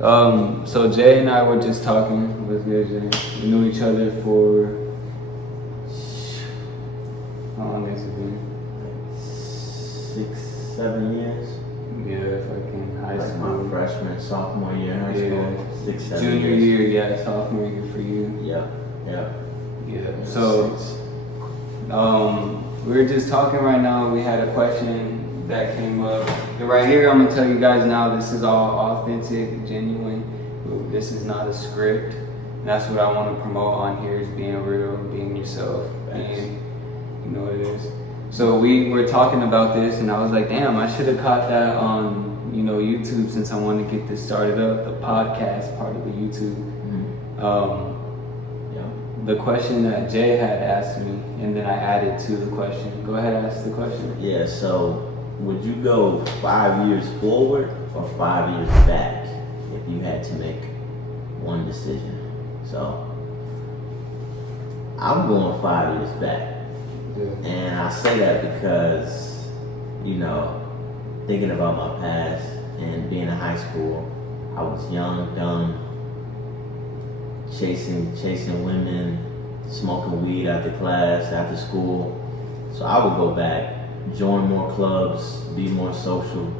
So Jay and I were just talking with Jay. We knew each other for how long has it been? 6, 7 years. Yeah, fucking high Like school. my freshman, sophomore year in high school. 6, 7 Junior years. year, yeah, sophomore year for you. Yeah. Yeah. So, we were just talking right now. We had a question that came up. And right here, I'm gonna tell you guys now. This is all authentic, genuine. This is not a script. And that's what I want to promote on here: is being real, being yourself, being, you know what it is. So we were talking about this, and I was like, damn, I should have caught that on, YouTube, since I wanted to get this started up, the podcast part of the YouTube. The question that Jay had asked me, and then I added to the question. Go ahead, ask the question. Yeah, so would you go 5 years forward or 5 years back if you had to make one decision? So I'm going 5 years back. Yeah. And I say that because, thinking about my past and being in high school, I was young, dumb, chasing women, smoking weed after class, after school. So I would go back, join more clubs, be more social,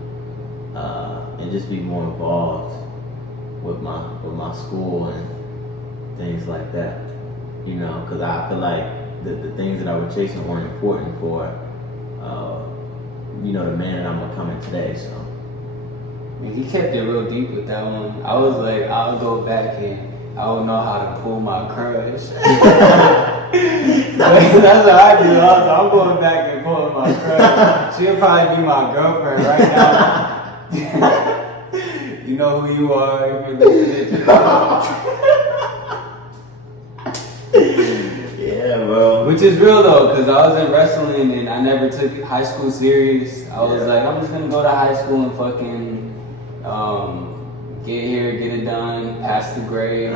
and just be more involved with my school and things like that. Because I feel like the things that I was chasing weren't important for, the man that I'm becoming today. So. And he kept it real deep with that one. I was like, I'll go back and I don't know how to pull my crush. That's what I do. I'm going back and pulling my crush. She'll probably be my girlfriend right now. You know who you are if you're listening to this. Yeah, bro. Which is real though, because I was in wrestling and I never took high school serious. I was like, I'm just going to go to high school and fucking get here, get it done, pass the grade,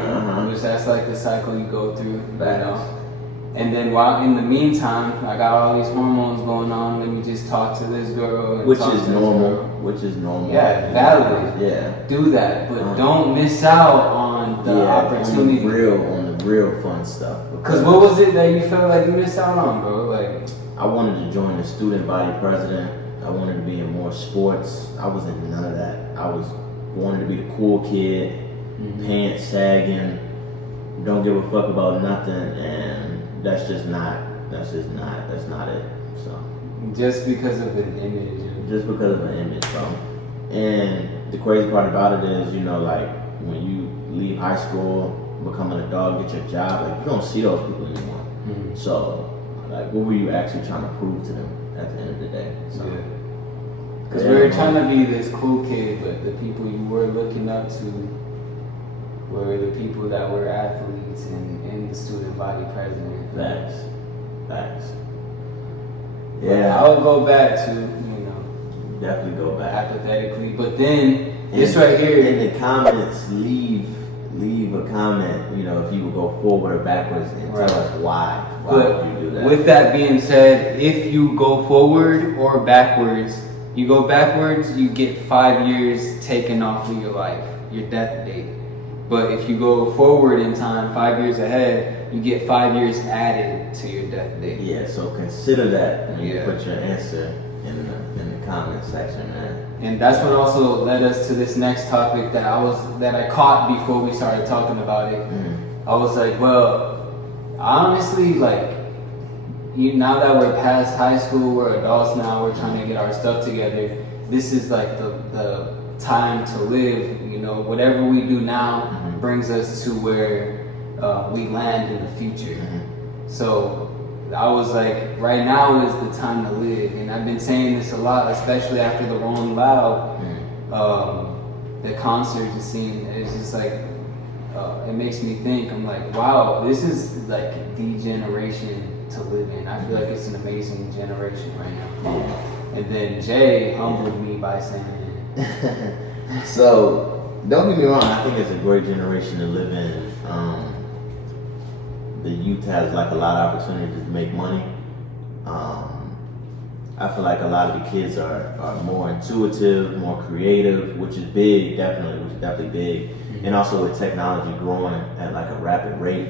which that's like the cycle you go through, And then while in the meantime, I got all these hormones going on. Let me just talk to this girl. Which is normal. Yeah, valid. Yeah. Do that, but don't miss out on the opportunity. On the real fun stuff. Because what was it that you felt like you missed out on, bro? Like, I wanted to join the student body president. I wanted to be in more sports. I was in none of that. Wanted to be the cool kid, pants sagging, don't give a fuck about nothing, and that's not it. So just because of an image. Just because of an image, bro. And the crazy part about it is, like when you leave high school, become an adult, get your job, like you don't see those people anymore. So, like, what were you actually trying to prove to them at the end of the day? So. Yeah. Because we were trying to be this cool kid, but the people you were looking up to were the people that were athletes and in the student body president. Facts. Yeah, I would go back to, definitely go back. Hypothetically, but then this right here. In the comments, leave a comment, if you would go forward or backwards and tell us why would you do that. With that being said, if you go forward or backwards, you go backwards, you get 5 years taken off of your life, your death date. But if you go forward in time, 5 years ahead, you get 5 years added to your death date. Yeah, so consider that when you put your answer in the comment section, man. And that's what also led us to this next topic that I caught before we started talking about it. I was like, well, honestly, like, now that we're past high school, we're adults now, we're trying to get our stuff together. This is like the time to live. Whatever we do now brings us to where we land in the future. So I was like, right now is the time to live. And I've been saying this a lot, especially after the Rolling Loud, the concert just scene. It's just like, it makes me think, I'm like, wow, this is like the generation to live in. I feel like it's an amazing generation right now. And then Jay humbled me by saying it. So, don't get me wrong, I think it's a great generation to live in. The youth has like a lot of opportunities to make money. I feel like a lot of the kids are more intuitive, more creative, which is big, definitely big. And also with technology growing at like a rapid rate,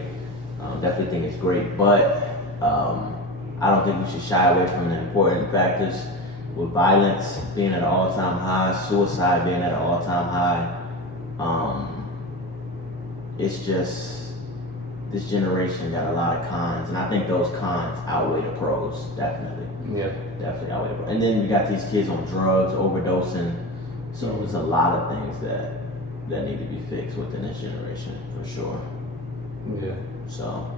definitely think it's great. But I don't think we should shy away from the important factors. With violence being at an all-time high, suicide being at an all-time high, it's just, this generation got a lot of cons, and I think those cons outweigh the pros, definitely. Yeah. Definitely outweigh the pros. And then you got these kids on drugs, overdosing, so there's a lot of things that need to be fixed within this generation, for sure. Yeah. So.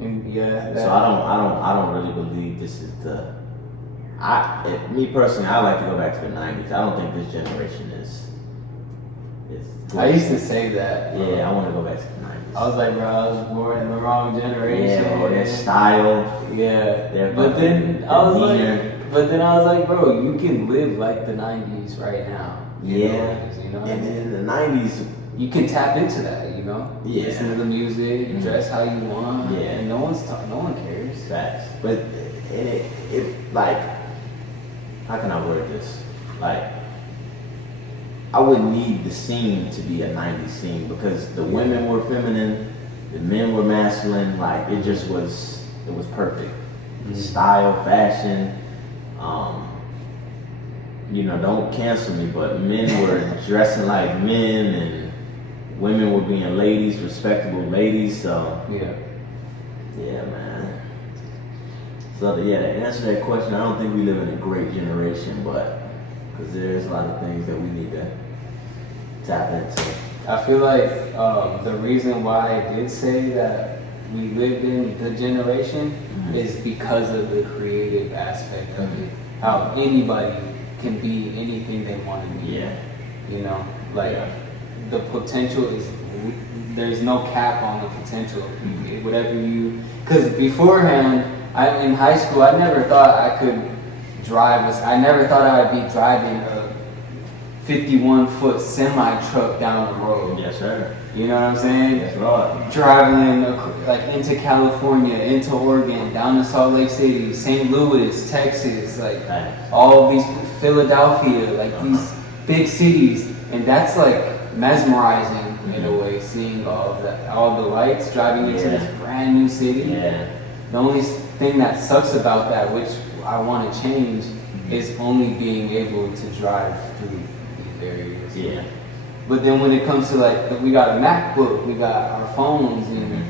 And yeah. So I don't really believe this is me personally, I like to go back to the 90s. I don't think this generation is I used to say that. Yeah, I want to go back to the 90s. I was like, bro, I was born in the wrong generation. Yeah, bro, their style. Yeah. But then I was like, bro, you can live like the 90s right now. Yeah. You know? And then in the 90s, you can tap into that, you know? Yeah. Listen to the music, dress how you want. Yeah. And no one cares. Facts. But it like, how can I word this? Like, I wouldn't need the scene to be a 90s scene because the women were feminine, the men were masculine. Like, it was perfect. Style, fashion, don't cancel me, but men were dressing like men and women were being ladies, respectable ladies. So yeah, man. So to answer that question, I don't think we live in a great generation, but because there's a lot of things that we need to tap into. I feel like the reason why I did say that we lived in the generation is because of the creative aspect of it. How anybody can be anything they want to be. Yeah. You know, like the potential is, there's no cap on the potential. Whatever because beforehand, in high school, I never thought I could drive. I never thought I'd be driving a 51-foot semi truck down the road. Yes, sir. You know what I'm saying? That's right. Traveling like into California, into Oregon, down to Salt Lake City, St. Louis, Texas, like all these, Philadelphia, like these big cities, and that's like mesmerizing in a way, seeing all the lights, driving into this brand new city. Yeah. The only thing that sucks about that, which I want to change, is only being able to drive through these areas. Yeah. But then when it comes to like, we got a MacBook, we got our phones, and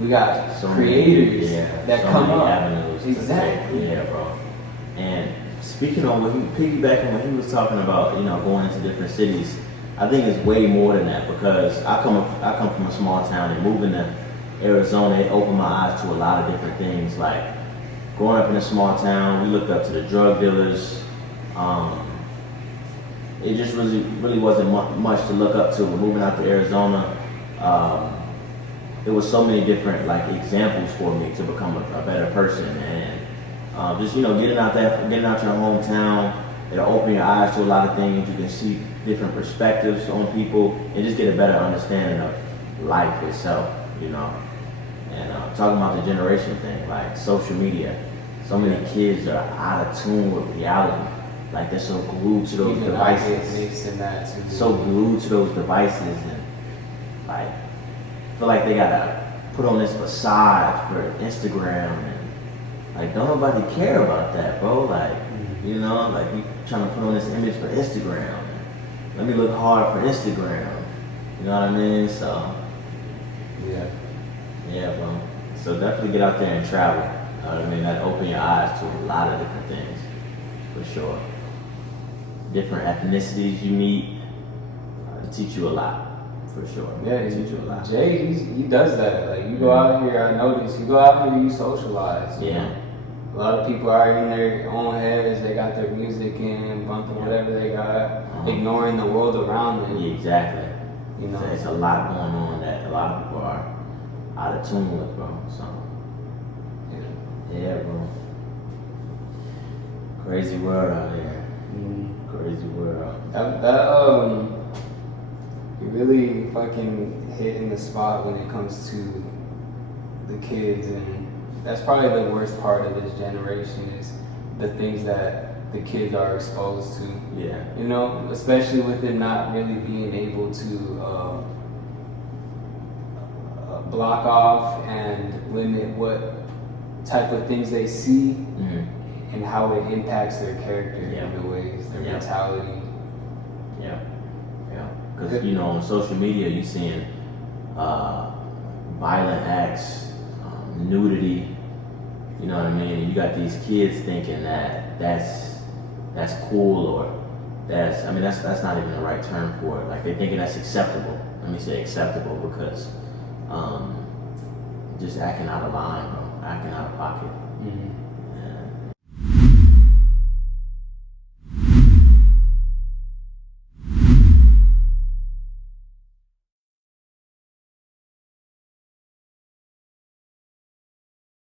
we got creators that come up. Avenues. Exactly. Yeah, bro. And speaking on piggybacking what he was talking about, going into different cities, I think it's way more than that because I come from a small town and moving to Arizona, it opened my eyes to a lot of different things. Like growing up in a small town, we looked up to the drug dealers. It just really wasn't much to look up to. Moving out to Arizona, there was so many different examples for me to become a better person, and just getting out your hometown, it'll open your eyes to a lot of things. You can see different perspectives on people, and just get a better understanding of life itself, And talking about the generation thing, like social media, so many kids are out of tune with reality. Like they're so glued to those devices. So glued to those devices, and I feel like they gotta put on this facade for Instagram, and don't nobody care about that, bro. We trying to put on this image for Instagram. Let me look hard for Instagram. You know what I mean? So yeah, bro. So definitely get out there and travel. You know what I mean? That open your eyes to a lot of different things, for sure. Different ethnicities you meet, teach you a lot, for sure. Yeah, teach you a lot. Jay, he does that. You go out here, I notice, you go out here, you socialize. Yeah. A lot of people are in their own heads, they got their music in, bumping whatever they got, ignoring the world around them. Yeah, exactly. So it's a lot going on that a lot of people are out of tune with, bro. So, yeah, bro. Crazy world out here. Crazy world. That you really fucking hitting the spot when it comes to the kids, and that's probably the worst part of this generation is the things that the kids are exposed to. Yeah. You know, especially with them not really being able to block off and limit what type of things they see and how it impacts their character in the ways, their mentality. Yeah. Because, you know, on social media, you're seeing violent acts, nudity, you know what I mean? You got these kids thinking that that's cool, or that's not even the right term for it. Like, they're thinking that's acceptable. Let me say acceptable, because just acting out of line, bro, acting out of pocket. Mm-hmm.